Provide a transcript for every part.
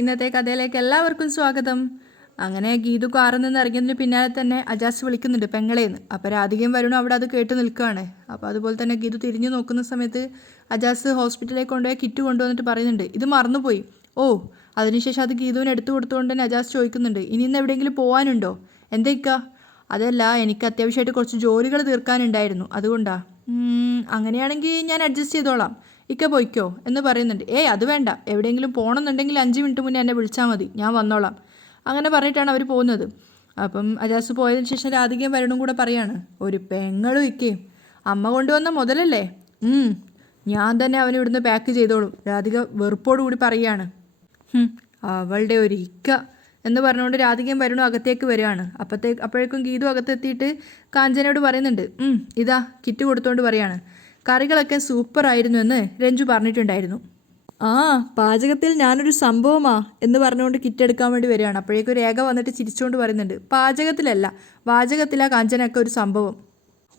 ഇന്നത്തെ കഥയിലേക്ക് എല്ലാവർക്കും സ്വാഗതം. അങ്ങനെ ഗീതു കാറിൽ നിന്ന് ഇറങ്ങിയതിന് പിന്നാലെ തന്നെ അജാസ് വിളിക്കുന്നുണ്ട് പെങ്ങളേന്ന്. അപ്പോൾ രാധികയും വരുണും അവിടെ അത് കേട്ട് നിൽക്കുകയാണ്. അപ്പോൾ അതുപോലെ തന്നെ ഗീതു തിരിഞ്ഞു നോക്കുന്ന സമയത്ത് അജാസ് ഹോസ്പിറ്റലിലേക്ക് കൊണ്ടുപോയി കിറ്റ് കൊണ്ടുവന്നിട്ട് പറയുന്നുണ്ട്, ഇത് മറന്നുപോയി. ഓ, അതിനുശേഷം അത് ഗീതുവിന് എടുത്തു കൊടുത്തുകൊണ്ട് തന്നെ അജാസ് ചോദിക്കുന്നുണ്ട്, ഇനി ഇന്ന് എവിടെയെങ്കിലും പോകാനുണ്ടോ? എന്തേക്കാ? അതല്ല, എനിക്ക് അത്യാവശ്യമായിട്ട് കുറച്ച് ജോലികൾ തീർക്കാനുണ്ടായിരുന്നു, അതുകൊണ്ടാ. അങ്ങനെയാണെങ്കിൽ ഞാൻ അഡ്ജസ്റ്റ് ചെയ്തോളാം, ഇക്ക പോയിക്കോ എന്ന് പറയുന്നുണ്ട്. അത് വേണ്ട, എവിടെയെങ്കിലും പോകണമെന്നുണ്ടെങ്കിൽ 5 മിനിറ്റ് മുന്നേ എന്നെ വിളിച്ചാൽ മതി, ഞാൻ വന്നോളാം. അങ്ങനെ പറഞ്ഞിട്ടാണ് അവർ പോകുന്നത്. അപ്പം അജാസ് പോയതിന് ശേഷം രാധികയും വരുണും കൂടെ പറയാണ്, ഒരു പെങ്ങളും ഇക്കയും അമ്മ കൊണ്ടുവന്ന മുതലല്ലേ, ഞാൻ തന്നെ അവനെ ഇവിടുന്ന് പാക്ക് ചെയ്തോളും. രാധിക വെറുപ്പോടു കൂടി പറയുകയാണ്. അവളുടെ ഒരു ഇക്ക എന്ന് പറഞ്ഞുകൊണ്ട് രാധികയും വരുണും അകത്തേക്ക് വരികയാണ്. അപ്പോഴേക്കും ഗീതു അകത്തെത്തിയിട്ട് കാഞ്ചനയോട് പറയുന്നുണ്ട്, ഇതാ കിറ്റ് കൊടുത്തുകൊണ്ട് പറയാണ്, കറികളൊക്കെ സൂപ്പറായിരുന്നു എന്ന് രഞ്ജു പറഞ്ഞിട്ടുണ്ടായിരുന്നു. പാചകത്തിൽ ഞാനൊരു സംഭവമാ എന്ന് പറഞ്ഞുകൊണ്ട് കിറ്റ് എടുക്കാൻ വേണ്ടി വരികയാണ്. അപ്പോഴേക്കും രേഖ വന്നിട്ട് ചിരിച്ചുകൊണ്ട് പറയുന്നുണ്ട്, പാചകത്തിലല്ല വാചകത്തിലാണ് കാഞ്ചനയൊക്കെ ഒരു സംഭവം.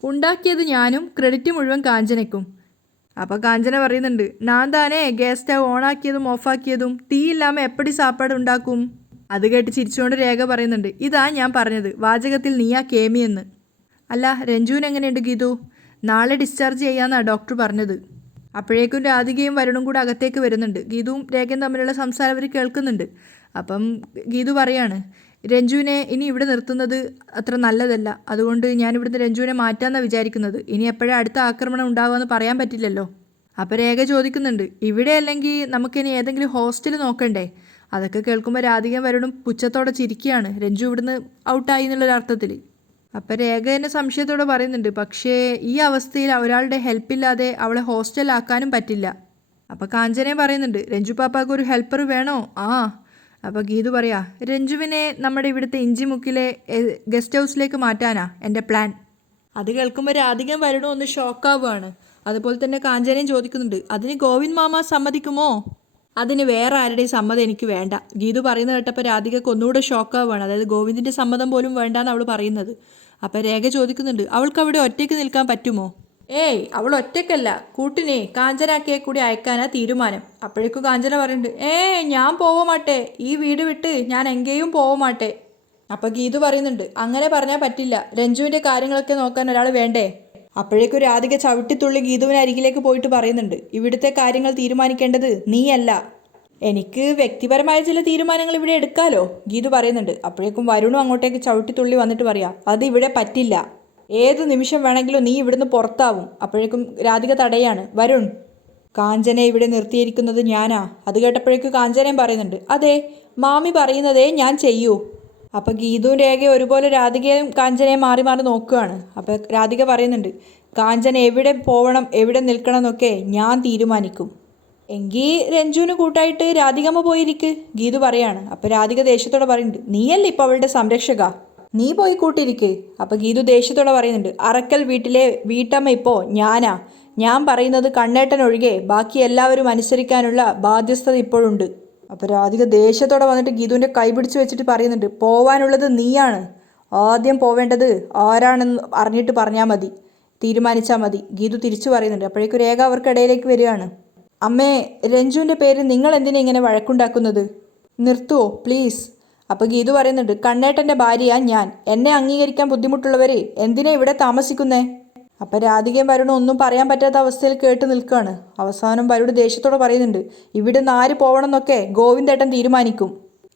ഉണ്ടാക്കിയത് ഞാനും, ക്രെഡിറ്റ് മുഴുവൻ കാഞ്ചനയ്ക്കും. അപ്പോൾ കാഞ്ചന പറയുന്നുണ്ട്, ഞാൻ താനേ ഗ്യാസ് സ്റ്റവ് ഓണാക്കിയതും ഓഫാക്കിയതും, തീ ഇല്ലാமல் എപ്പടി സാപ്പാട് ഉണ്ടാക്കും. അത് കേട്ട് ചിരിച്ചുകൊണ്ട് രേഖ പറയുന്നുണ്ട്, ഇതാ ഞാൻ പറഞ്ഞത്, വാചകത്തിൽ നീയാ കേമിയെന്ന്. അല്ല, രഞ്ജുവിന് എങ്ങനെയുണ്ട് ഗീതു? നാളെ ഡിസ്ചാർജ് ചെയ്യാമെന്നാണ് ഡോക്ടർ പറഞ്ഞത്. അപ്പോഴേക്കും രാധികയും വരുണും കൂടെ അകത്തേക്ക് വരുന്നുണ്ട്. ഗീതുവും രേഖയും തമ്മിലുള്ള സംസാരം അവർ കേൾക്കുന്നുണ്ട്. അപ്പം ഗീതു പറയാണ്, രഞ്ജുവിനെ ഇനി ഇവിടെ നിർത്തുന്നത് അത്ര നല്ലതല്ല, അതുകൊണ്ട് ഞാനിവിടുന്ന് രഞ്ജുവിനെ മാറ്റാമെന്നാണ് വിചാരിക്കുന്നത്. ഇനി എപ്പോഴും അടുത്ത ആക്രമണം ഉണ്ടാവുമെന്ന് പറയാൻ പറ്റില്ലല്ലോ. അപ്പോൾ രേഖ ചോദിക്കുന്നുണ്ട്, ഇവിടെ അല്ലെങ്കിൽ നമുക്കിനി ഏതെങ്കിലും ഹോസ്റ്റൽ നോക്കണ്ടേ? അതൊക്കെ കേൾക്കുമ്പോൾ രാധികയും വരുണും പുച്ഛത്തോടെ ചിരിക്കുകയാണ്, രഞ്ജു ഇവിടുന്ന് ഔട്ടായി എന്നുള്ളൊരർത്ഥത്തിൽ. അപ്പം രേഖ എന്നെ സംശയത്തോടെ പറയുന്നുണ്ട്, പക്ഷേ ഈ അവസ്ഥയിൽ ഒരാളുടെ ഹെൽപ്പില്ലാതെ അവളെ ഹോസ്റ്റലാക്കാനും പറ്റില്ല. അപ്പം കാഞ്ചനയും പറയുന്നുണ്ട്, രഞ്ജു പാപ്പാക്ക് ഒരു ഹെൽപ്പർ വേണോ? അപ്പോൾ ഗീതു പറയാ, രഞ്ജുവിനെ നമ്മുടെ ഇവിടുത്തെ ഇഞ്ചിമുക്കിലെ ഗസ്റ്റ് ഹൗസിലേക്ക് മാറ്റാനാ എൻ്റെ പ്ലാൻ. അത് കേൾക്കുമ്പോൾ രാധികയും വരുണും ഒന്ന് ഷോക്കാവുകയാണ്. അതുപോലെ തന്നെ കാഞ്ചനയും ചോദിക്കുന്നുണ്ട്, അതിന് ഗോവിന്ദ് മാമ സമ്മതിക്കുമോ? അതിന് വേറെ ആരുടെയും സമ്മതം എനിക്ക് വേണ്ട. ഗീതു പറയുന്നത് കേട്ടപ്പോൾ രാധികയ്ക്ക് ഒന്നുകൂടെ ഷോക്കാവുകയാണ്. അതായത് ഗോവിന്ദിൻ്റെ സമ്മതം പോലും വേണ്ടാന്ന് അവൾ പറയുന്നത്. അപ്പോൾ രേഖ ചോദിക്കുന്നുണ്ട്, അവൾക്ക് അവിടെ ഒറ്റയ്ക്ക് നിൽക്കാൻ പറ്റുമോ? അവൾ ഒറ്റയ്ക്കല്ല, കൂട്ടിനെ കാഞ്ചനാക്കിയെ കൂടി അയക്കാനാ തീരുമാനം. അപ്പോഴേക്കും കാഞ്ചന പറയുന്നുണ്ട്, ഞാൻ പോവമാട്ടെ, ഈ വീട് വിട്ട് ഞാൻ എങ്കേയും പോവമാട്ടെ. അപ്പോൾ ഗീതു പറയുന്നുണ്ട്, അങ്ങനെ പറഞ്ഞാൽ പറ്റില്ല, രഞ്ജുവിൻ്റെ കാര്യങ്ങളൊക്കെ നോക്കാൻ ഒരാൾ വേണ്ടേ? അപ്പോഴേക്കും രാധിക ചവിട്ടിത്തുള്ളി ഗീതുവിന് അരികിലേക്ക് പോയിട്ട് പറയുന്നുണ്ട്, ഇവിടുത്തെ കാര്യങ്ങൾ തീരുമാനിക്കേണ്ടത് നീയല്ല, എനിക്ക് വ്യക്തിപരമായ ചില തീരുമാനങ്ങൾ ഇവിടെ എടുക്കാലോ. ഗീതു പറയുന്നുണ്ട്. അപ്പോഴേക്കും വരുണും അങ്ങോട്ടേക്ക് ചവിട്ടിത്തുള്ളി വന്നിട്ട് പറയാം, അത് ഇവിടെ പറ്റില്ല, ഏത് നിമിഷം വേണമെങ്കിലും നീ ഇവിടുന്ന് പുറത്താവും. അപ്പോഴേക്കും രാധിക തടയാണ്, വരുൺ, കാഞ്ചനെ ഇവിടെ നിർത്തിയിരിക്കുന്നത് ഞാനാ. അത് കേട്ടപ്പോഴേക്കും കാഞ്ചനയും പറയുന്നുണ്ട്, അതെ, മാമി പറയുന്നതേ ഞാൻ ചെയ്യൂ. അപ്പോൾ ഗീതുവും രേഖയും ഒരുപോലെ രാധികയും കാഞ്ചനയും മാറി മാറി നോക്കുകയാണ്. അപ്പോൾ രാധിക പറയുന്നുണ്ട്, കാഞ്ചന എവിടെ പോവണം എവിടെ നിൽക്കണം എന്നൊക്കെ ഞാൻ തീരുമാനിക്കും. എങ്കിൽ രഞ്ജുവിന് കൂട്ടായിട്ട് രാധികമ്മ പോയിരിക്ക്, ഗീതു പറയാണ്. അപ്പോൾ രാധിക ദേഷ്യത്തോടെ പറയുന്നുണ്ട്, നീയല്ലേ ഇപ്പോൾ അവളുടെ സംരക്ഷക, നീ പോയി കൂട്ടിയിരിക്ക്. അപ്പോൾ ഗീതു ദേഷ്യത്തോടെ പറയുന്നുണ്ട്, അറക്കൽ വീട്ടിലെ വീട്ടമ്മ ഇപ്പോൾ ഞാനാ, ഞാൻ പറയുന്നത് കണ്ണേട്ടൻ ഒഴികെ ബാക്കി എല്ലാവരും അനുസരിക്കാനുള്ള ബാധ്യസ്ഥത ഇപ്പോഴുണ്ട്. അപ്പോൾ രാധിക ദേഷ്യത്തോടെ വന്നിട്ട് ഗീതുവിൻ്റെ കൈ പിടിച്ച് വെച്ചിട്ട് പറയുന്നുണ്ട്, പോവാനുള്ളത് നീയാണ്, ആദ്യം പോവേണ്ടത് ആരാണെന്ന് അറിഞ്ഞിട്ട് പറഞ്ഞാൽ മതി, തീരുമാനിച്ചാൽ മതി. ഗീതു തിരിച്ചു പറയുന്നുണ്ട്. അപ്പോഴേക്കും രേഖ അവർക്കിടയിലേക്ക് വരികയാണ്. അമ്മേ, രഞ്ജുവിൻ്റെ പേര് നിങ്ങൾ എന്തിനാ ഇങ്ങനെ വഴക്കുണ്ടാക്കുന്നത്? നിർത്തുവോ പ്ലീസ്? അപ്പോൾ ഗീതു പറയുന്നുണ്ട്, കണ്ണേട്ടൻ്റെ ഭാര്യയാ ഞാൻ, എന്നെ അംഗീകരിക്കാൻ ബുദ്ധിമുട്ടുള്ളവർ എന്തിനാ ഇവിടെ താമസിക്കുന്നേ? അപ്പോൾ രാധികയും വരുണും ഒന്നും പറയാൻ പറ്റാത്ത അവസ്ഥയിൽ കേട്ട് നിൽക്കുകയാണ്. അവസാനം വരുൺ ദേഷ്യത്തോടെ പറയുന്നുണ്ട്, ഇവിടുന്ന് ആര് പോകണം എന്നൊക്കെ ഗോവിന്ദേട്ടൻ തീരുമാനിക്കും.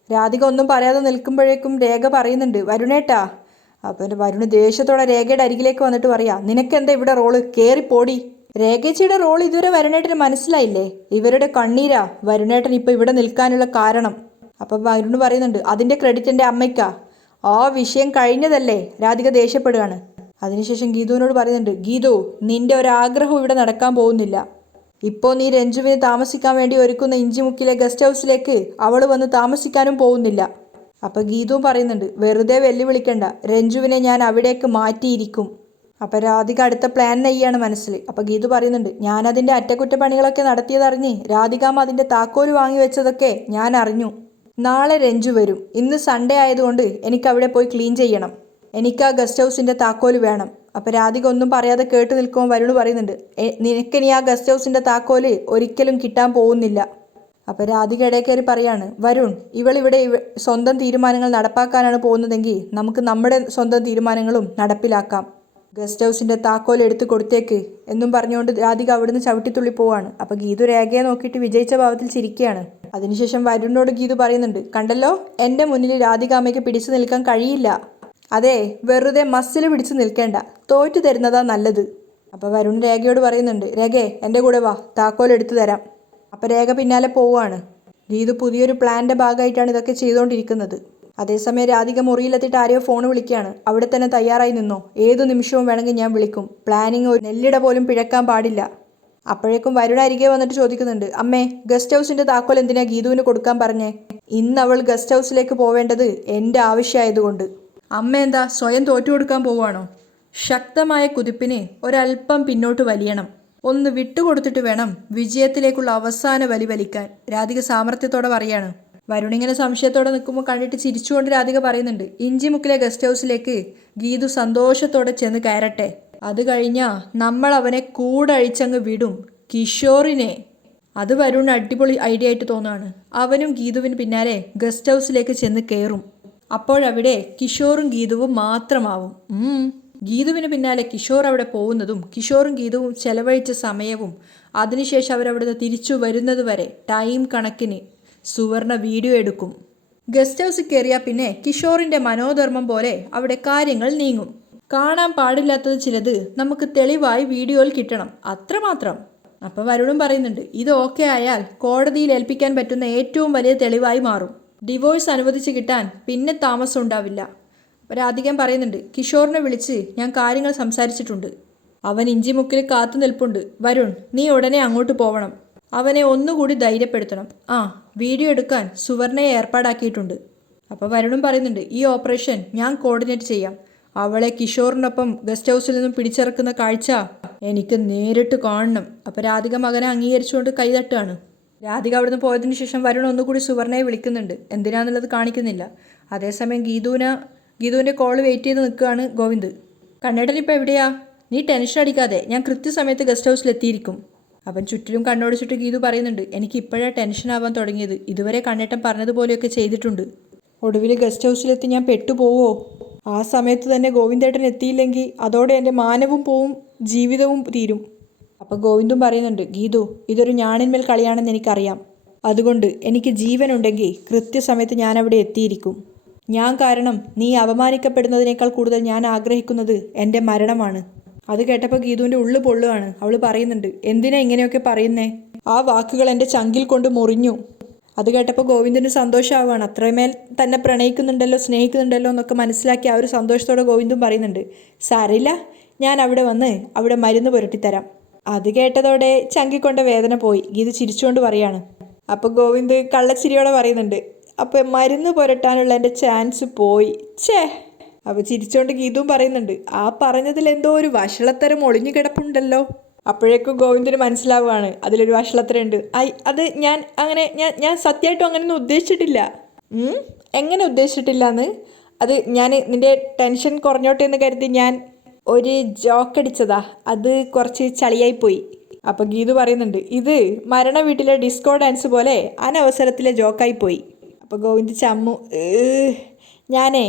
രാധിക ഒന്നും പറയാതെ നിൽക്കുമ്പോഴേക്കും രേഖ പറയുന്നുണ്ട്, വരുണേട്ടാ. അപ്പോൾ വരുൺ ദേഷ്യത്തോടെ രേഖയുടെ അരികിലേക്ക് വന്നിട്ട് പറയാ, നിനക്കെന്താ ഇവിടെ റോള്, കയറിപ്പോടി. രേഖച്ചിയുടെ റോൾ ഇതുവരെ വരുണേട്ടന് മനസ്സിലായില്ലേ? ഇവരുടെ കണ്ണീരാ വരുണേട്ടൻ ഇപ്പോൾ ഇവിടെ നിൽക്കാനുള്ള കാരണം. അപ്പം വരുൺ പറയുന്നുണ്ട്, അതിൻ്റെ ക്രെഡിറ്റ് എൻ്റെ അമ്മയ്ക്കാ, ആ വിഷയം കഴിഞ്ഞതല്ലേ. രാധിക ദേഷ്യപ്പെടുകയാണ്. അതിനുശേഷം ഗീതുവിനോട് പറയുന്നുണ്ട്, ഗീതു, നിന്റെ ഒരാഗ്രഹവും ഇവിടെ നടക്കാൻ പോകുന്നില്ല. ഇപ്പോൾ നീ രഞ്ജുവിന് താമസിക്കാൻ വേണ്ടി ഒരുക്കുന്ന ഇഞ്ചിമുക്കിലെ ഗസ്റ്റ് ഹൗസിലേക്ക് അവൾ വന്ന് താമസിക്കാനും പോകുന്നില്ല. അപ്പോൾ ഗീതുവും പറയുന്നുണ്ട്, വെറുതെ വെല്ലുവിളിക്കണ്ട, രഞ്ജുവിനെ ഞാൻ അവിടേക്ക് മാറ്റിയിരിക്കും. അപ്പോൾ രാധിക അടുത്ത പ്ലാൻ നെയ്യാണ് മനസ്സിൽ. അപ്പോൾ ഗീതു പറയുന്നുണ്ട്, ഞാനതിൻ്റെ അറ്റകുറ്റപ്പണികളൊക്കെ നടത്തിയതറിഞ്ഞ് രാധികാമ്മ അതിൻ്റെ താക്കോല് വാങ്ങി വെച്ചതൊക്കെ ഞാൻ അറിഞ്ഞു. നാളെ രഞ്ജു വരും, ഇന്ന് സൺഡേ ആയതുകൊണ്ട് എനിക്ക് അവിടെ പോയി ക്ലീൻ ചെയ്യണം, എനിക്ക് ആ ഗസ്റ്റ് ഹൗസിൻ്റെ താക്കോല് വേണം. അപ്പോൾ രാധിക ഒന്നും പറയാതെ കേട്ട് നിൽക്കുമ്പോൾ വരുൺ പറയുന്നുണ്ട്, നിനക്കിനി ആ ഗസ്റ്റ് ഹൗസിൻ്റെ താക്കോല് ഒരിക്കലും കിട്ടാൻ പോകുന്നില്ല. അപ്പോൾ രാധിക ഇടയിൽ കയറി പറയാണ്, വരുൺ ഇവളിവിടെ സ്വന്തം തീരുമാനങ്ങൾ നടപ്പാക്കാനാണ് പോകുന്നതെങ്കിൽ നമുക്ക് നമ്മുടെ സ്വന്തം തീരുമാനങ്ങളും നടപ്പിലാക്കാം. ഗസ്റ്റ് ഹൗസിൻ്റെ താക്കോൽ എടുത്ത് കൊടുത്തേക്ക് എന്നും പറഞ്ഞുകൊണ്ട് രാധിക അവിടുന്ന് ചവിട്ടിത്തുള്ളി പോവാണ്. അപ്പോൾ ഗീതു രേഖയെ നോക്കിയിട്ട് വിജയിച്ച ഭാവത്തിൽ ചിരിക്കുകയാണ്. അതിനുശേഷം വരുണിനോട് ഗീതു പറയുന്നുണ്ട്, കണ്ടല്ലോ എൻ്റെ മുന്നിൽ രാധിക അമ്മയ്ക്ക് പിടിച്ചു നിൽക്കാൻ കഴിയില്ല. അതെ, വെറുതെ മസ്സിൽ പിടിച്ചു നിൽക്കേണ്ട, തോറ്റു തരുന്നതാ നല്ലത്. അപ്പോൾ വരുൺ രേഖയോട് പറയുന്നുണ്ട്, രേഖേ എൻ്റെ കൂടെ വാ, താക്കോൽ എടുത്തു തരാം. അപ്പോൾ രേഖ പിന്നാലെ പോവുകയാണ്. ഗീതു പുതിയൊരു പ്ലാൻ്റെ ഭാഗമായിട്ടാണ് ഇതൊക്കെ ചെയ്തുകൊണ്ടിരിക്കുന്നത്. അതേസമയം രാധിക മുറിയിലെത്തിയിട്ട് ആരെയോ ഫോൺ വിളിക്കുകയാണ്. അവിടെ തന്നെ തയ്യാറായി നിന്നോ, ഏതു നിമിഷവും വേണമെങ്കിൽ ഞാൻ വിളിക്കും. പ്ലാനിങ് ഒരു നെല്ലിട പോലും പിഴക്കാൻ പാടില്ല. അപ്പോഴേക്കും വരുൺ അരികെ വന്നിട്ട് ചോദിക്കുന്നുണ്ട്, അമ്മേ ഗസ്റ്റ് ഹൗസിൻ്റെ താക്കോൽ എന്തിനാ ഗീതുവിന് കൊടുക്കാൻ പറഞ്ഞേ? ഇന്ന് അവൾ ഗസ്റ്റ് ഹൗസിലേക്ക് പോവേണ്ടത് എൻ്റെ ആവശ്യമായതുകൊണ്ട്. അമ്മ എന്താ സ്വയം തോറ്റു കൊടുക്കാൻ പോവുകയാണോ? ശക്തമായ കുതിപ്പിന് ഒരല്പം പിന്നോട്ട് വലിയണം. ഒന്ന് വിട്ടുകൊടുത്തിട്ട് വേണം വിജയത്തിലേക്കുള്ള അവസാന വലി വലിക്കാൻ, രാധിക സാമർത്ഥ്യത്തോടെ പറയാണ്. വരുണിങ്ങനെ സംശയത്തോടെ നിൽക്കുമ്പോൾ കണ്ടിട്ട് ചിരിച്ചുകൊണ്ട് രാധിക പറയുന്നുണ്ട്, ഇഞ്ചിമുക്കിലെ ഗസ്റ്റ് ഹൗസിലേക്ക് ഗീതു സന്തോഷത്തോടെ ചെന്ന് കയറട്ടെ. അത് കഴിഞ്ഞാൽ നമ്മൾ അവനെ കൂടഴിച്ചങ്ങ് വിടും, കിഷോറിനെ. അത് വരുൺ അടിപൊളി ഐഡിയ ആയിട്ട് തോന്നുകയാണ്. അവനും ഗീതുവിന് പിന്നാലെ ഗസ്റ്റ് ഹൗസിലേക്ക് ചെന്ന് കയറും. അപ്പോഴവിടെ കിഷോറും ഗീതുവും മാത്രമാവും. ഗീതുവിന് പിന്നാലെ കിഷോർ അവിടെ പോകുന്നതും കിഷോറും ഗീതുവും ചെലവഴിച്ച സമയവും അതിനുശേഷം അവരവിടുന്ന് തിരിച്ചു വരുന്നത് വരെ ടൈം കണക്കിന് സുവർണ വീഡിയോ എടുക്കും. ഗസ്റ്റ് ഹൗസിൽ കയറിയാൽ പിന്നെ കിഷോറിൻ്റെ മനോധർമ്മം പോലെ അവിടെ കാര്യങ്ങൾ നീങ്ങും. കാണാൻ പാടില്ലാത്തത് ചിലത് നമുക്ക് തെളിവായി വീഡിയോയിൽ കിട്ടണം, അത്രമാത്രം. അപ്പോൾ വരുണും പറയുന്നുണ്ട്, ഇത് ഓക്കെ ആയാൽ കോടതിയിൽ ഏൽപ്പിക്കാൻ പറ്റുന്ന ഏറ്റവും വലിയ തെളിവായി മാറും. ഡിവോഴ്സ് അനുവദിച്ച് കിട്ടാൻ പിന്നെ താമസം ഉണ്ടാവില്ല. അപ്പോൾ രാധികൻ പറയുന്നുണ്ട്, കിഷോറിനെ വിളിച്ച് ഞാൻ കാര്യങ്ങൾ സംസാരിച്ചിട്ടുണ്ട്. അവൻ ഇഞ്ചിമുക്കിൽ കാത്തു നിൽപ്പുണ്ട്. വരുൺ നീ ഉടനെ അങ്ങോട്ട് പോവണം. അവനെ ഒന്നുകൂടി ധൈര്യപ്പെടുത്തണം. വീഡിയോ എടുക്കാൻ സുവർണയെ ഏർപ്പാടാക്കിയിട്ടുണ്ട്. അപ്പോൾ വരുണും പറയുന്നുണ്ട്, ഈ ഓപ്പറേഷൻ ഞാൻ കോർഡിനേറ്റ് ചെയ്യാം. അവളെ കിഷോറിനൊപ്പം ഗസ്റ്റ് ഹൗസിൽ നിന്നും പിടിച്ചിറക്കുന്ന കാഴ്ച എനിക്ക് നേരിട്ട് കാണണം. അപ്പോൾ രാധിക മകനെ അംഗീകരിച്ചുകൊണ്ട് കൈതട്ടുകയാണ്. രാധിക അവിടുന്ന് പോയതിനു ശേഷം വരുൺ ഒന്നുകൂടി സുവർണയെ വിളിക്കുന്നുണ്ട്. എന്തിനാന്നുള്ളത് കാണിക്കുന്നില്ല. അതേസമയം ഗീതുവിൻ്റെ കോൾ വെയിറ്റ് ചെയ്ത് നിൽക്കുകയാണ് ഗോവിന്ദ്. കണ്ണേട്ടൻ ഇപ്പോൾ എവിടെയാ? നീ ടെൻഷൻ അടിക്കാതെ, ഞാൻ കൃത്യസമയത്ത് ഗസ്റ്റ് ഹൗസിലെത്തിയിരിക്കും. അവൻ ചുറ്റിലും കണ്ണോടിച്ചിട്ട് ഗീതു പറയുന്നുണ്ട്, എനിക്ക് ഇപ്പോഴാണ് ടെൻഷൻ ആവാൻ തുടങ്ങിയത്. ഇതുവരെ കണ്ണേട്ടൻ പറഞ്ഞതുപോലെയൊക്കെ ചെയ്തിട്ടുണ്ട്. ഒടുവിൽ ഗസ്റ്റ് ഹൗസിലെത്തി ഞാൻ പെട്ടുപോവോ? ആ സമയത്ത് തന്നെ ഗോവിന്ദേട്ടൻ എത്തിയില്ലെങ്കിൽ അതോടെ എൻ്റെ മാനവും പോവും, ജീവിതവും തീരും. അപ്പോൾ ഗോവിന്ദും പറയുന്നുണ്ട്, ഗീതു ഇതൊരു ഞാണിന്മേൽ കളിയാണെന്ന് എനിക്കറിയാം. അതുകൊണ്ട് എനിക്ക് ജീവനുണ്ടെങ്കിൽ കൃത്യസമയത്ത് ഞാൻ അവിടെ എത്തിയിരിക്കും. ഞാൻ കാരണം നീ അപമാനിക്കപ്പെടുന്നതിനേക്കാൾ കൂടുതൽ ഞാൻ ആഗ്രഹിക്കുന്നത് എൻ്റെ മരണമാണ്. അത് കേട്ടപ്പോൾ ഗീതുവിൻ്റെ ഉള്ളു പൊള്ളുകയാണ്. അവൾ പറയുന്നുണ്ട്, എന്തിനാ ഇങ്ങനെയൊക്കെ പറയുന്നേ? ആ വാക്കുകൾ എൻ്റെ ചങ്കിൽ കൊണ്ട് മുറിഞ്ഞു. അത് കേട്ടപ്പോൾ ഗോവിന്ദന് സന്തോഷമാവുകയാണ്. അത്രമേൽ തന്നെ പ്രണയിക്കുന്നുണ്ടല്ലോ, സ്നേഹിക്കുന്നുണ്ടല്ലോ എന്നൊക്കെ മനസ്സിലാക്കി ആ ഒരു സന്തോഷത്തോടെ ഗോവിന്ദും പറയുന്നുണ്ട്, സാരില്ല, ഞാൻ അവിടെ മരുന്ന് പുരട്ടിത്തരാം. അത് കേട്ടതോടെ ചങ്കിക്കൊണ്ട വേദന പോയി. ഗീതു ചിരിച്ചുകൊണ്ട് പറയാണ്. അപ്പോൾ ഗോവിന്ദ് കള്ളച്ചിരിയോടെ പറയുന്നുണ്ട്, അപ്പോൾ മരുന്ന് പുരട്ടാനുള്ള എൻ്റെ ചാൻസ് പോയി. അപ്പോൾ ചിരിച്ചുകൊണ്ട് ഗീതുവും പറയുന്നുണ്ട്, ആ പറഞ്ഞതിൽ എന്തോ ഒരു വഷളത്തരം ഒളിഞ്ഞു കിടപ്പുണ്ടല്ലോ. അപ്പോഴേക്കും ഗോവിന്ദിന് മനസ്സിലാവുകയാണ് അതിലൊരു വഷളത്തരമുണ്ട്. അത് ഞാൻ സത്യമായിട്ടും അങ്ങനെയൊന്നും ഉദ്ദേശിച്ചിട്ടില്ല. എങ്ങനെ ഉദ്ദേശിച്ചിട്ടില്ല എന്ന്? അത് ഞാൻ നിൻ്റെ ടെൻഷൻ കുറഞ്ഞോട്ടെ എന്ന് കരുതി ഞാൻ ഒരു ജോക്ക് അടിച്ചതാ, അത് കുറച്ച് ചളിയായിപ്പോയി. അപ്പോൾ ഗീതു പറയുന്നുണ്ട്, ഇത് മരണ വീട്ടിലെ ഡിസ്കോ ഡാൻസ് പോലെ അനവസരത്തിലെ ജോക്കായിപ്പോയി. അപ്പോൾ ഗോവിന്ദ് ചമ്മു, ഞാനേ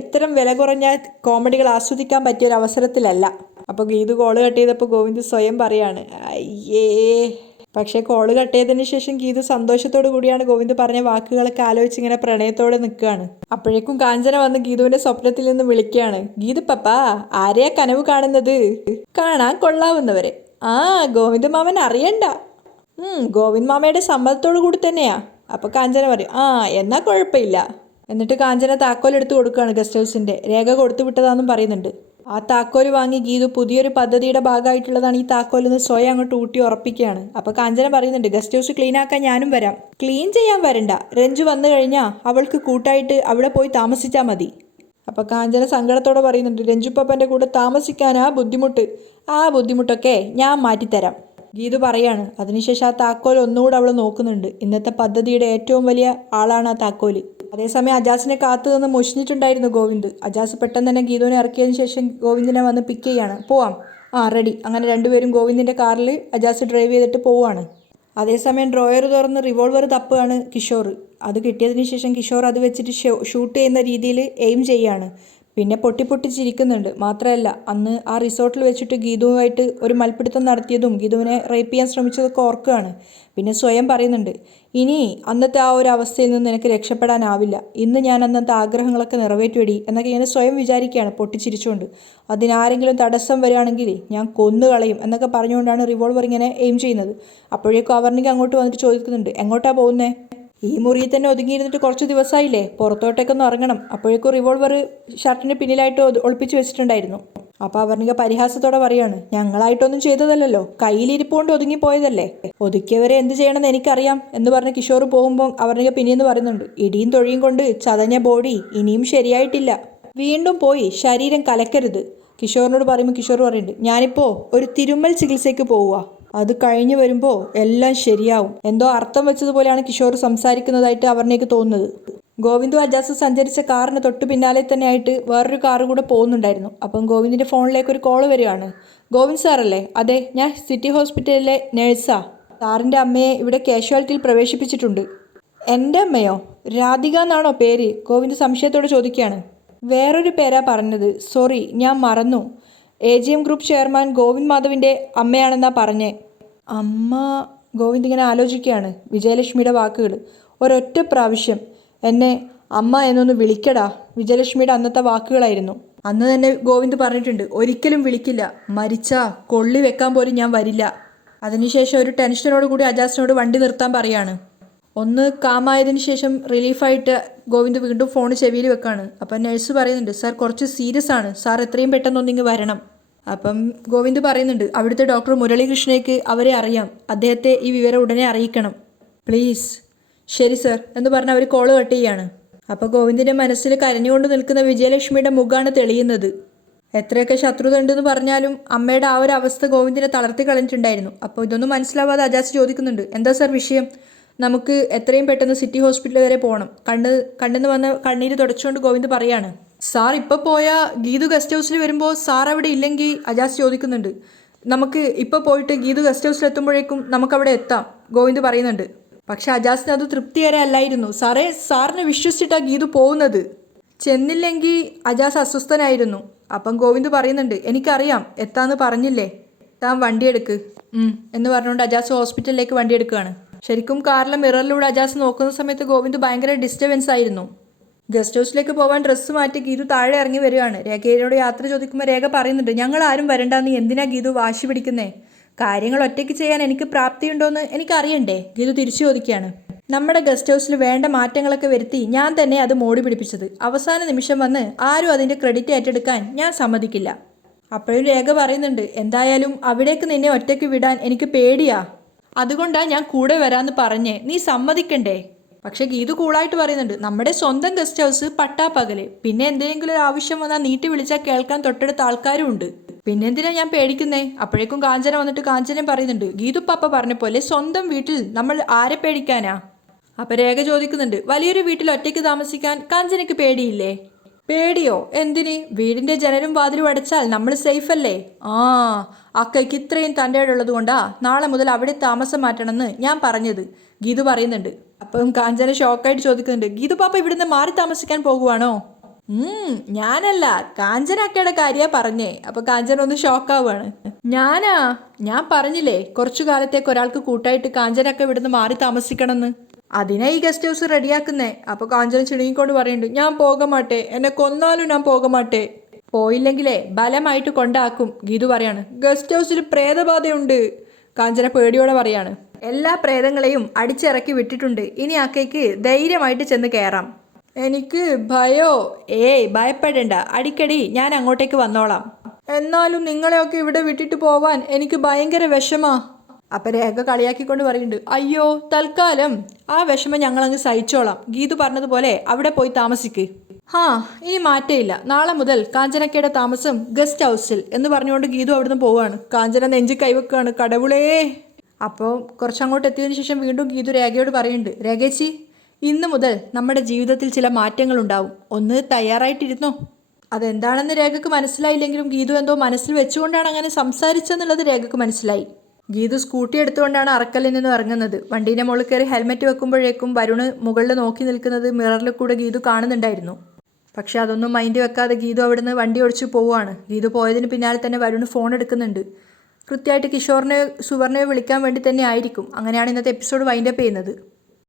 ഇത്തരം വില കുറഞ്ഞ കോമഡികൾ ആസ്വദിക്കാൻ പറ്റിയൊരു അവസരത്തിലല്ല. അപ്പോൾ ഗീതു കോള് കട്ട് ചെയ്തപ്പോൾ ഗോവിന്ദ് സ്വയം പറയാണ്, അയ്യേ. പക്ഷേ കോള് കട്ട് ചെയ്തതിന് ശേഷം ഗീതു സന്തോഷത്തോടു കൂടിയാണ് ഗോവിന്ദ് പറഞ്ഞ വാക്കുകളൊക്കെ ആലോചിച്ച് ഇങ്ങനെ പ്രണയത്തോടെ നിൽക്കുകയാണ്. അപ്പോഴേക്കും കാഞ്ചന വന്ന് ഗീതുവിൻ്റെ സ്വപ്നത്തിൽ നിന്ന് വിളിക്കുകയാണ്, ഗീതു പപ്പാ, ആരെയാ കനവ് കാണുന്നത്? കാണാൻ കൊള്ളാവുന്നവരെ. ഗോവിന്ദ് മാമൻ അറിയണ്ട. ഗോവിന്ദ് മാമയുടെ സമ്മതത്തോടു കൂടി തന്നെയാ. അപ്പോൾ കാഞ്ചന പറയും, എന്നാൽ കുഴപ്പമില്ല. എന്നിട്ട് കാഞ്ചന താക്കോൽ എടുത്ത് കൊടുക്കുകയാണ് ഗസ്റ്റ് ഹൗസിൻ്റെ. രേഖ കൊടുത്തു വിട്ടതാണെന്നും പറയുന്നുണ്ട്. ആ താക്കോൽ വാങ്ങി ഗീതു പുതിയൊരു പദ്ധതിയുടെ ഭാഗമായിട്ടുള്ളതാണ് ഈ താക്കോലെന്ന് സ്വയം അങ്ങോട്ട് ഊട്ടി ഉറപ്പിക്കുകയാണ്. അപ്പോൾ കാഞ്ചന പറയുന്നുണ്ട്, ഗസ്റ്റ് ഹൗസ് ക്ലീൻ ആക്കാൻ ഞാനും വരാം. ക്ലീൻ ചെയ്യാൻ വരണ്ട, രഞ്ജു വന്നു കഴിഞ്ഞാൽ അവൾക്ക് കൂട്ടായിട്ട് അവിടെ പോയി താമസിച്ചാൽ മതി. അപ്പോൾ കാഞ്ചന സങ്കടത്തോടെ പറയുന്നുണ്ട്, രഞ്ജു പപ്പൻ്റെ കൂടെ താമസിക്കാനാ ബുദ്ധിമുട്ട്. ആ ബുദ്ധിമുട്ടൊക്കെ ഞാൻ മാറ്റിത്തരാം. ഗീതു പറയാണ്. അതിനുശേഷം ആ താക്കോൽ ഒന്നുകൂടെ അവൾ നോക്കുന്നുണ്ട്. ഇന്നത്തെ പദ്ധതിയുടെ ഏറ്റവും വലിയ ആളാണ് ആ താക്കോല്. അതേസമയം അജാസിനെ കാത്തു നിന്ന് മുഷിഞ്ഞിട്ടുണ്ടായിരുന്നു ഗോവിന്ദ്. അജാസ് പെട്ടെന്ന് തന്നെ ഗീതുവിനെ ഇറക്കിയതിന് ശേഷം ഗോവിന്ദിനെ വന്ന് പിക്ക് ചെയ്യാണ്. പോവാം. റെഡി. അങ്ങനെ രണ്ടുപേരും ഗോവിന്ദിൻ്റെ കാറിൽ അജാസ് ഡ്രൈവ് ചെയ്തിട്ട് പോവുകയാണ്. അതേസമയം ഡ്രോയർ തുറന്ന് റിവോൾവർ തപ്പുകയാണ് കിഷോർ. അത് കിട്ടിയതിന് ശേഷം കിഷോർ അത് വെച്ചിട്ട് ഷൂട്ട് ചെയ്യുന്ന രീതിയിൽ എയിം ചെയ്യാണ്. പിന്നെ പൊട്ടി ചിരിക്കുന്നുണ്ട്. മാത്രമല്ല അന്ന് ആ റിസോർട്ടിൽ വെച്ചിട്ട് ഗീതുവുമായിട്ട് ഒരു മൽപ്പിടുത്തം നടത്തിയതും ഗീതുവിനെ റേപ്പ് ചെയ്യാൻ ശ്രമിച്ചതൊക്കെ ഓർക്കുകയാണ്. പിന്നെ സ്വയം പറയുന്നുണ്ട്, ഇനി അന്നത്തെ ആ ഒരു അവസ്ഥയിൽ നിന്ന് നിനക്ക് രക്ഷപ്പെടാനാവില്ല, ഇന്ന് ഞാൻ അന്നത്തെ ആഗ്രഹങ്ങളൊക്കെ നിറവേറ്റുവെടി എന്നൊക്കെ ഇങ്ങനെ സ്വയം വിചാരിക്കുകയാണ് പൊട്ടിച്ചിരിച്ചുകൊണ്ട്. അതിനാരെങ്കിലും തടസ്സം വരികയാണെങ്കിൽ ഞാൻ കൊന്നുകളയും എന്നൊക്കെ പറഞ്ഞുകൊണ്ടാണ് റിവോൾവർ ഇങ്ങനെ എയിം ചെയ്യുന്നത്. അപ്പോഴേക്കും അവർണിക അങ്ങോട്ട് വന്നിട്ട് ചോദിക്കുന്നുണ്ട്, എങ്ങോട്ടാ പോകുന്നേ? ഈ മുറിയിൽ തന്നെ ഒതുങ്ങിയിരുന്നിട്ട് കുറച്ച് ദിവസമായില്ലേ, പുറത്തോട്ടേക്കൊന്ന് ഇറങ്ങണം. അപ്പോഴേക്കും റിവോൾവർ ഷർട്ടിന് പിന്നിലായിട്ട് ഒളിപ്പിച്ച് വെച്ചിട്ടുണ്ടായിരുന്നു. അപ്പോൾ അവർണിക പരിഹാസത്തോടെ പറയാണ്, ഞങ്ങളായിട്ടൊന്നും ചെയ്തതല്ലല്ലോ, കയ്യിലിരിപ്പുകൊണ്ട് ഒതുങ്ങിപ്പോയതല്ലേ, ഒതുക്കിയവരെ എന്ത് ചെയ്യണമെന്ന് എനിക്കറിയാം എന്ന് പറഞ്ഞ് കിഷോർ പോകുമ്പോൾ അവർണിക പിന്നീന്ന് പറയുന്നുണ്ട്, ഇടിയും തൊഴിയും കൊണ്ട് ചതഞ്ഞ ബോഡി ഇനിയും ശരിയായിട്ടില്ല, വീണ്ടും പോയി ശരീരം കലക്കരുത്. കിഷോറിനോട് പറയുമ്പോൾ കിഷോർ പറയുന്നുണ്ട്, ഞാനിപ്പോൾ ഒരു തിരുമ്മൽ ചികിത്സയ്ക്ക് പോവുക, അത് കഴിഞ്ഞ് വരുമ്പോൾ എല്ലാം ശരിയാവും. എന്തോ അർത്ഥം വെച്ചതുപോലെയാണ് കിഷോർ സംസാരിക്കുന്നതായിട്ട് അവർണിക്ക് തോന്നുന്നത്. ഗോവിന്ദു അജാസ് സഞ്ചരിച്ച കാറിന് തൊട്ട് പിന്നാലെ തന്നെ ആയിട്ട് വേറൊരു കാറ് കൂടെ പോകുന്നുണ്ടായിരുന്നു. അപ്പം ഗോവിന്ദിൻ്റെ ഫോണിലേക്ക് ഒരു കോള് വരികയാണ്. ഗോവിന്ദ് സാറല്ലേ? അതെ, ഞാൻ സിറ്റി ഹോസ്പിറ്റലിലെ നേഴ്സാ. സാറിൻ്റെ അമ്മയെ ഇവിടെ കാഷ്വാലിറ്റിയിൽ പ്രവേശിപ്പിച്ചിട്ടുണ്ട്. എൻ്റെ അമ്മയോ? രാധിക എന്നാണോ പേര്? ഗോവിന്ദ് സംശയത്തോടെ ചോദിക്കുകയാണ്. വേറൊരു പേരാ പറഞ്ഞത്, സോറി ഞാൻ മറന്നു. AGM ഗ്രൂപ്പ് ചെയർമാൻ ഗോവിന്ദ് മാധവിൻ്റെ അമ്മയാണെന്നാ പറഞ്ഞേ. അമ്മ? ഗോവിന്ദ് ഇങ്ങനെ ആലോചിക്കുകയാണ് വിജയലക്ഷ്മിയുടെ വാക്കുകൾ. ഒരൊറ്റ പ്രാവശ്യം എന്നെ അമ്മ എന്നൊന്ന് വിളിക്കടാ. വിജയലക്ഷ്മിയുടെ അന്നത്തെ വാക്കുകളായിരുന്നു. അന്ന് തന്നെ ഗോവിന്ദ് പറഞ്ഞിട്ടുണ്ട്, ഒരിക്കലും വിളിക്കില്ല, മരിച്ചാ കൊള്ളി വെക്കാൻ പോലും ഞാൻ വരില്ല. അതിനുശേഷം ഒരു ടെൻഷനോട് കൂടി അജാസിനോട് വണ്ടി നിർത്താൻ പറയാണ്. ഒന്ന് കാമായതിനു ശേഷം റിലീഫായിട്ട് ഗോവിന്ദ് വീണ്ടും ഫോൺ ചെവിയിൽ വെക്കാണ്. അപ്പം നഴ്സ് പറയുന്നുണ്ട്, സാർ കുറച്ച് സീരിയസ് ആണ്, സാർ എത്രയും പെട്ടെന്നൊന്നിങ്ങ് വരണം. അപ്പം ഗോവിന്ദ് പറയുന്നുണ്ട്, അവിടുത്തെ ഡോക്ടർ മുരളീകൃഷ്ണയ്ക്ക് അവരെ അറിയാം, അദ്ദേഹത്തെ ഈ വിവരം ഉടനെ അറിയിക്കണം പ്ലീസ്. ശരി സർ എന്ന് പറഞ്ഞ് അവർ കോള് കട്ട് ചെയ്യാണ്. അപ്പോൾ ഗോവിന്ദിൻ്റെ മനസ്സിൽ കരഞ്ഞുകൊണ്ട് നിൽക്കുന്ന വിജയലക്ഷ്മിയുടെ മുഖമാണ് തെളിയുന്നത്. എത്രയൊക്കെ ശത്രുത ഉണ്ടെന്ന് പറഞ്ഞാലും അമ്മയുടെ ആ ഒരു അവസ്ഥ ഗോവിന്ദിനെ തളർത്തി കളഞ്ഞിട്ടുണ്ടായിരുന്നു. അപ്പോൾ ഇതൊന്നും മനസ്സിലാവാതെ അജാസ് ചോദിക്കുന്നുണ്ട്, എന്താ സർ വിഷയം? നമുക്ക് എത്രയും പെട്ടെന്ന് സിറ്റി ഹോസ്പിറ്റൽ വരെ പോകണം. കണ്ണിന്ന് വന്ന കണ്ണീര് തുടച്ചുകൊണ്ട് ഗോവിന്ദ് പറയാണ്. സാർ ഇപ്പോൾ പോയ ഗീതു ഗസ്റ്റ് ഹൗസിൽ വരുമ്പോൾ സാർ അവിടെ ഇല്ലെങ്കിൽ അജാസ് ചോദിക്കുന്നുണ്ട്, നമുക്ക് ഇപ്പോൾ പോയിട്ട് ഗീതു ഗസ്റ്റ് ഹൗസിൽ എത്തുമ്പോഴേക്കും നമുക്കവിടെ എത്താം ഗോവിന്ദ് പറയുന്നുണ്ട്. പക്ഷെ അജാസിന് അത് തൃപ്തികരമല്ലായിരുന്നു. സാറേ, സാറിനെ വിശ്വസിച്ചിട്ടാണ് ഗീതു പോകുന്നത്, ചെന്നില്ലെങ്കിൽ അജാസ് അസ്വസ്ഥനായിരുന്നു. അപ്പം ഗോവിന്ദ് പറയുന്നുണ്ട്, എനിക്കറിയാം എത്താന്ന് പറഞ്ഞില്ലേ, താൻ വണ്ടിയെടുക്ക് എന്ന് പറഞ്ഞുകൊണ്ട് അജാസ് ഹോസ്പിറ്റലിലേക്ക് വണ്ടിയെടുക്കുകയാണ്. ശരിക്കും കാറിലെ മിററിലൂടെ അജാസ് നോക്കുന്ന സമയത്ത് ഗോവിന്ദ് ഭയങ്കര ഡിസ്റ്റർബൻസ് ആയിരുന്നു. ഗസ്റ്റ് ഹൗസിലേക്ക് പോകാൻ ഡ്രസ്സ് മാറ്റി ഗീതു താഴെ ഇറങ്ങി വരികയാണ്. രേഖയോട് യാത്ര ചോദിക്കുമ്പോൾ രേഖ പറയുന്നുണ്ട്, ഞങ്ങൾ ആരും വരണ്ട, നീ എന്തിനാ ഗീതു വാശി പിടിക്കുന്നേ? കാര്യങ്ങൾ ഒറ്റയ്ക്ക് ചെയ്യാൻ എനിക്ക് പ്രാപ്തിയുണ്ടോയെന്ന് എനിക്കറിയണ്ടേ? ഗീതു തിരിച്ചു ചോദിക്കുകയാണ്. നമ്മുടെ ഗസ്റ്റ് ഹൗസിൽ വേണ്ട മാറ്റങ്ങളൊക്കെ വരുത്തി ഞാൻ തന്നെ അത് മോടി പിടിപ്പിച്ചത്. അവസാന നിമിഷം വന്ന് ആരും അതിൻ്റെ ക്രെഡിറ്റ് ഏറ്റെടുക്കാൻ ഞാൻ സമ്മതിക്കില്ല. അപ്പോഴും രേഖ പറയുന്നുണ്ട്, എന്തായാലും അവിടേക്ക് നിന്നെ ഒറ്റയ്ക്ക് വിടാൻ എനിക്ക് പേടിയാ, അതുകൊണ്ടാണ് ഞാൻ കൂടെ വരാമെന്ന് പറഞ്ഞേ, നീ സമ്മതിക്കണ്ടേ? പക്ഷെ ഗീതു കൂളായിട്ട് പറയുന്നുണ്ട്, നമ്മുടെ സ്വന്തം ഗസ്റ്റ് ഹൗസ് പട്ടാപ്പകല്, പിന്നെ എന്തെങ്കിലും ഒരു ആവശ്യം വന്നാൽ നീട്ടി വിളിച്ചാൽ കേൾക്കാൻ തൊട്ടടുത്ത ആൾക്കാരും ഉണ്ട്, പിന്നെന്തിനാ ഞാൻ പേടിക്കുന്നേ? അപ്പോഴേക്കും കാഞ്ചന വന്നിട്ട് കാഞ്ചന പറയുന്നുണ്ട്, ഗീതു പാപ്പ പറഞ്ഞ പോലെ സ്വന്തം വീട്ടിൽ നമ്മൾ ആരെ പേടിക്കാനാ? അപ്പം രേഖ ചോദിക്കുന്നുണ്ട്, വലിയൊരു വീട്ടിൽ ഒറ്റയ്ക്ക് താമസിക്കാൻ കാഞ്ചനയ്ക്ക് പേടിയില്ലേ? പേടിയോ? എന്തിന്? വീടിൻ്റെ ജനലും വാതിലും അടച്ചാൽ നമ്മൾ സേഫ് അല്ലേ? അക്കയ്ക്ക് ഇത്രയും തൻ്റെ ഉള്ളത് കൊണ്ടാ നാളെ മുതൽ അവിടെ താമസം മാറ്റണമെന്ന് ഞാൻ പറഞ്ഞത്, ഗീതു പറയുന്നുണ്ട്. അപ്പം കാഞ്ചന ഷോക്കായിട്ട് ചോദിക്കുന്നുണ്ട്, ഗീതു പാപ്പ ഇവിടുന്ന് മാറി താമസിക്കാൻ പോകുവാണോ? ഞാനല്ല, കാഞ്ചന അക്കയുടെ കാര്യമാണ് പറഞ്ഞേ. അപ്പോൾ കാഞ്ചന ഒന്ന് ഷോക്കാവുകയാണ്. ഞാൻ പറഞ്ഞില്ലേ കുറച്ചു കാലത്തേക്ക് ഒരാൾക്ക് കൂട്ടായിട്ട് കാഞ്ചന അക്ക ഇവിടുന്ന് മാറി താമസിക്കണമെന്ന്, അതിനാ ഈ ഗസ്റ്റ് ഹൗസ് റെഡിയാക്കുന്നേ. അപ്പോൾ കാഞ്ചന ചിണുങ്ങിക്കൊണ്ട് പറയുന്നുണ്ട്, ഞാൻ പോകമാട്ടെ, എന്നെ കൊന്നാലും ഞാൻ പോകമാട്ടെ. പോയില്ലെങ്കിലേ ബലമായിട്ട് കൊണ്ടാക്കും, ഗീതു പറയാണ്. ഗസ്റ്റ് ഹൗസിൽ പ്രേതബാധയുണ്ട്, കാഞ്ചന പേടിയോടെ പറയാണ്. എല്ലാ പ്രേതങ്ങളെയും അടിച്ചിറക്കി വിട്ടിട്ടുണ്ട്, ഇനി അക്കയ്ക്ക് ധൈര്യമായിട്ട് ചെന്ന് കയറാം. എനിക്ക് ഭയോ? ഭയപ്പെടേണ്ട, അടിക്കടി ഞാൻ അങ്ങോട്ടേക്ക് വന്നോളാം. എന്നാലും നിങ്ങളെയൊക്കെ ഇവിടെ വിട്ടിട്ട് പോവാൻ എനിക്ക് ഭയങ്കര വിഷമാ. അപ്പം രേഖ കളിയാക്കിക്കൊണ്ട് പറയുന്നുണ്ട്, അയ്യോ തൽക്കാലം ആ വിഷമം ഞങ്ങളങ്ങ് സഹിച്ചോളാം, ഗീതു പറഞ്ഞതുപോലെ അവിടെ പോയി താമസിക്ക്. ഇനി മാറ്റമില്ല, നാളെ മുതൽ കാഞ്ചനക്കയുടെ താമസം ഗസ്റ്റ് ഹൗസിൽ എന്ന് പറഞ്ഞുകൊണ്ട് ഗീതു അവിടുന്ന് പോവുകയാണ്. കാഞ്ചന നെഞ്ചി കൈവെക്കുകയാണ്, കടവുളേ. അപ്പോൾ കുറച്ചങ്ങോട്ട് എത്തിയതിനു ശേഷം വീണ്ടും ഗീതു രേഖയോട് പറയുന്നുണ്ട്, രേഖേച്ചി, ഇന്ന് മുതൽ നമ്മുടെ ജീവിതത്തിൽ ചില മാറ്റങ്ങളുണ്ടാവും, ഒന്ന് തയ്യാറായിട്ടിരുന്നോ? അതെന്താണെന്ന് രേഖക്ക് മനസ്സിലായില്ലെങ്കിലും ഗീതു എന്തോ മനസ്സിൽ വെച്ചുകൊണ്ടാണ് അങ്ങനെ സംസാരിച്ചെന്നുള്ളത് രേഖക്ക് മനസ്സിലായി. ഗീതു സ്കൂട്ടി എടുത്തുകൊണ്ടാണ് അറക്കലിൽ നിന്ന് ഇറങ്ങുന്നത്. വണ്ടീൻ്റെ മുകളിൽ കയറി ഹെൽമെറ്റ് വെക്കുമ്പോഴേക്കും വരുണ് മുകളിൽ നോക്കി നിൽക്കുന്നത് മിററിൽ കൂടെ ഗീതു കാണുന്നുണ്ടായിരുന്നു. പക്ഷെ അതൊന്നും മൈൻഡ് വെക്കാതെ ഗീതു അവിടുന്ന് വണ്ടി ഓടിച്ച് പോവുകയാണ്. ഗീതു പോയതിന് പിന്നാലെ തന്നെ വരുണ് ഫോൺ എടുക്കുന്നുണ്ട്. കൃത്യമായിട്ട് കിഷോറിനെ സുവർണയെ വിളിക്കാൻ വേണ്ടി തന്നെ ആയിരിക്കും. അങ്ങനെയാണ് ഇന്നത്തെ എപ്പിസോഡ് വൈൻഡപ്പ് ചെയ്യുന്നത്.